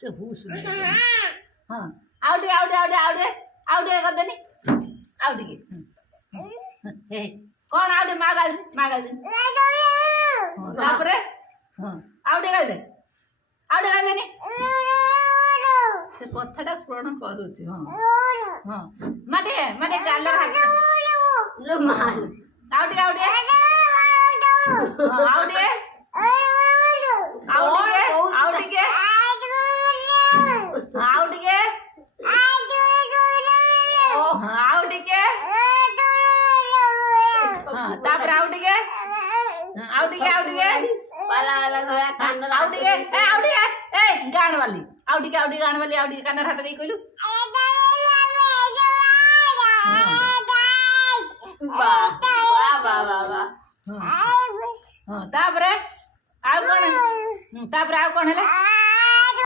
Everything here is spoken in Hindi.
से हुस हाँ आउटे आउटे आउटे आउटे आउटे कर देनी आउटे के हे कौन आउटे मागाल तापरे हाँ आउटे कर दे नहीं से कथाटा स्मरण करूची हाँ हाँ माने माने गाल लो माल आउटे आउटे आउटे आउटे आउटे आउट के आउट के तापर आउट के आउट के आउट के वाला वाला घोड़ा कान आउट के ए गान वाली आउट के गान वाली आउट के कान हाथ नहीं कहलु वाह वाह वाह वाह हां तापर आउ कोन है